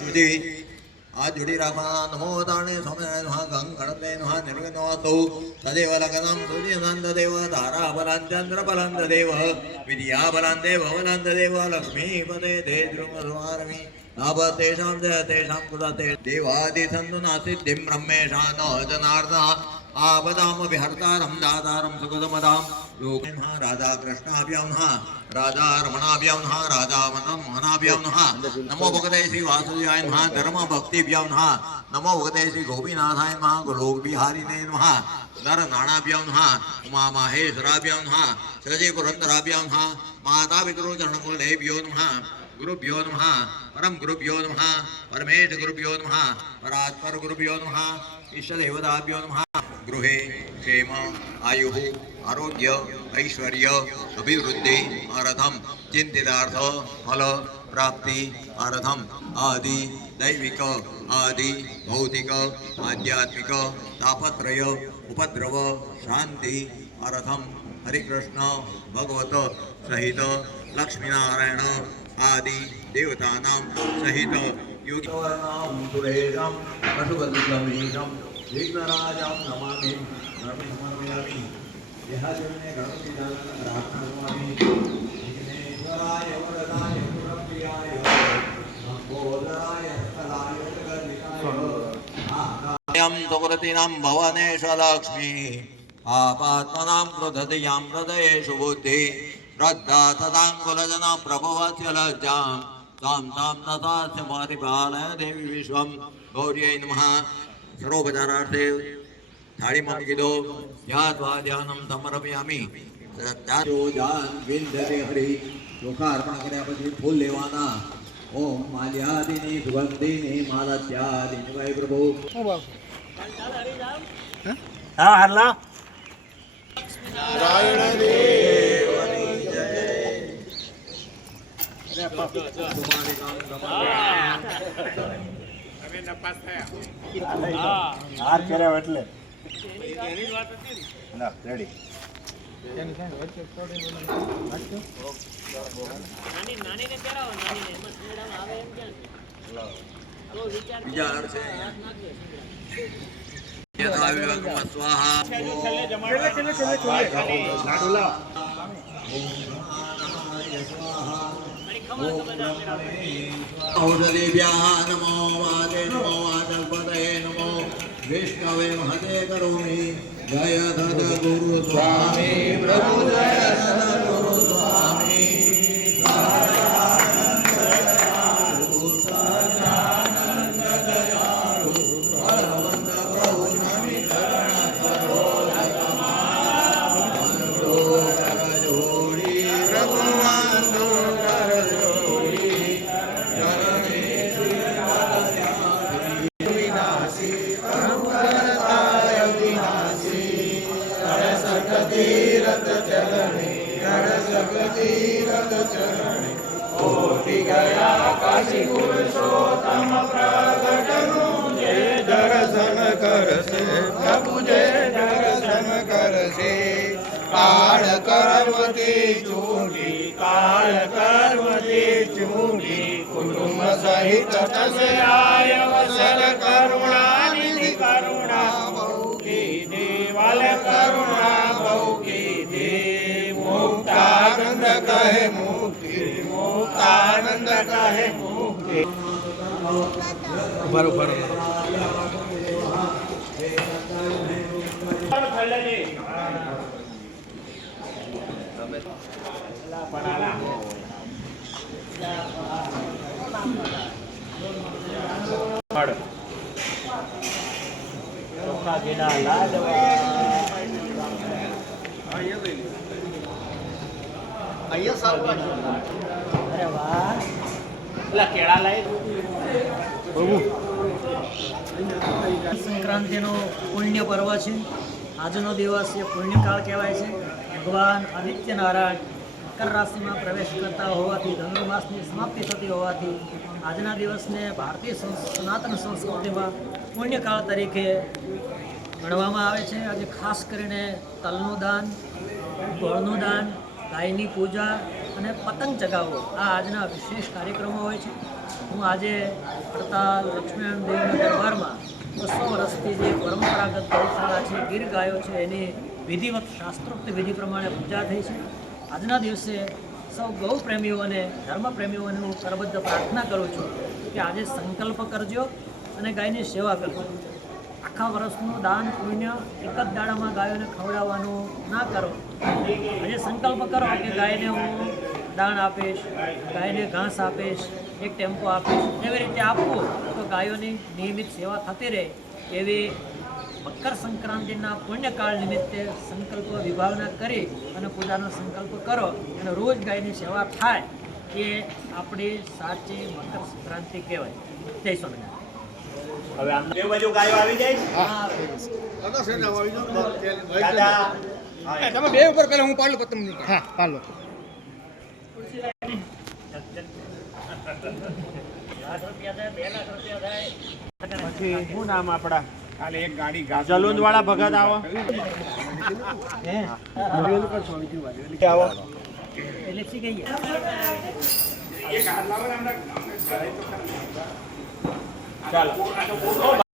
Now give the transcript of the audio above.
आज जुड़ी राखना नमो ताणे सोमनारायण नमः गंगणपते नमः निर्विघ्नोऽस्तु तदेव लग्नं सूर्यनन्ददेव ताराबलाञ्चन्द्रबलान्ददेव विद्याबलान्देव भवनन्ददेव लक्ष्मीपते ते ध्रुवस्वामी नाभतेषां जयतेषां कुलते देवादिसन्तु नासिद्धिं ब्रह्मेशा न जनार्दनः आपदामपि हर्तारं दातारं सुखदमदां योगिनः राधाकृष्णाभ्यां नमः राधारमणाभ्यां नमः राधामनमोहनाभ्यां नमः नमो भगवते श्री वासुदेवाय नमः धर्मभक्तिभ्यां नमः नमो भगवते श्री गोपीनाथाय नमः गोलोकविहारिणे नमः नरनाराभ्यां नमः उमामहेश्वराभ्यां नमः श्री पुरन्दराभ्यां नमः मातापितृचरणकुलदेभ्यो नमः गुरुभ्यो नमः परम गुरुभ्यो नमः परमेश गुरुभ्यो नमः परात्पर गुरुभ्यो नमः इष्टदेवताभ्यो नमः गृहे क्षेम आयुः आरोग्य ऐश्वर्य अभिवृद्धि अर्थम चिंतितार्थ फल प्राप्ति अर्थम आदि दैविक आदि भौतिक आध्यात्मिक तापत्रय उपद्रव शांति अर्थम हरिकृष्ण भगवत सहित लक्ष्मीनारायण आदि देवतानां सहित योगिनां सुरेशं पशुपतिगमीशं विघ्नराजं नमामि समर्पयामि यः जन्मे गणपतिदानं प्रार्थयामि विघ्नेश्वराय वरदाय गुणप्रियाय मंगोदराय स्थलाय जगद्विषाय सुकृतिनां भवनेश लक्ष्मी आपात्मनां क्रोधतियां हृदयेषु बुद्धि श्रद्धा तदांकुलजन प्रभवस्य लज्जां तां तां तथास्य परिपालय देवी विश्वं गौर्यै नमः सर्वोपचारार्थे थाळी मागिदो ध्यात्वा ध्यानं समर्पयामि त्याजोजान विंध्यते हरि लोकार्पण કર્યા પછી ફૂલ લેવાના ઓમ માલ્યાદિની સુગંધિની માલત્યાદિની ભાઈ પ્રભુ હા હાલા નારાયણ દેવ હાથ કર્યા એટલે રેડી स्वाहा औषधेभ्यः नमो वादे नमो वाचस्पतये नमो विष्णवे महते करोमि जय सद्गुरु स्वामी प्रभु जय सद्गुरु स्वामी काशी पुरुषोत्तम प्रगटनु जे दर्शन करसे प्रभु जे दर्शन करसे काल कर्मती चूड़ी कुटुंब सहित तसे आय वसल करुणा निधि करुणा बहुकी देवाल करुणा बहुकी दे मुक्तानंद कहे मुक्ति मुक्तानंद कहे मुक्ति બરોબર ચોખા ઘીના લાડવા અહીંયા સારું અરે વાહ પેલા કેળા લાવી સંક્રાંતિનો પુણ્ય પર્વ છે. આજનો દિવસ એ પુણ્યકાળ કહેવાય છે. ભગવાન આદિત્યનારાયણ મકર રાશિમાં પ્રવેશ કરતા હોવાથી ધનુર્માસની સમાપ્તિ થતી હોવાથી આજના દિવસને ભારતીય સનાતન સંસ્કૃતિમાં પુણ્યકાળ તરીકે ગણવામાં આવે છે. આજે ખાસ કરીને તલનું દાન, ગોળનું દાન, ગાયની પૂજા અને પતંગ ચગાવવો આ આજના વિશેષ કાર્યક્રમો હોય છે. હું આજે હડતાલ લક્ષ્મીનારાયણ દેવના દરબારમાં 200 વર્ષથી જે પરંપરાગત ગૌશાળા છે, ગીર ગાયો છે, એની વિધિવત શાસ્ત્રોક્ત વિધિ પ્રમાણે પૂજા થઈ છે. આજના દિવસે સૌ ગૌ પ્રેમીઓ અને ધર્મ પ્રેમીઓને હું કરબદ્ધ પ્રાર્થના કરું છું કે આજે સંકલ્પ કરજો અને ગાયની સેવા કરજો. આખા વર્ષનું દાન પુણ્ય એક જ દાડામાં ગાયોને ખવડાવવાનું ના કરો. આજે સંકલ્પ કરો કે ગાયને હું દાણ આપીશ, ગાયને ઘાસ આપીશ, એક ટેમ્પો આપીશ. એવી રીતે આપવું તો ગાયોની નિયમિત સેવા થતી રહે. એવી મકર સંક્રાંતિના પુણ્યકાળ નિમિત્તે સંકલ્પ વિભાવના કરી અને પૂજાનો સંકલ્પ કરો અને રોજ ગાયની સેવા થાય એ આપણી સાચી મકર સંક્રાંતિ કહેવાય. જય સ્વામિનારાયણ. હવે આમ બે બાજુ ગાયો આવી જાય દાદા તમે બે ઉપર પેલા હું પાડલો પતંગ નહીં. હા પાડલો. પછી શું નામ આપડા કાલે એક ગાડી જલુંદ વાળા ભગત આવો આવો એટલે શીખી ગયા. ચાલો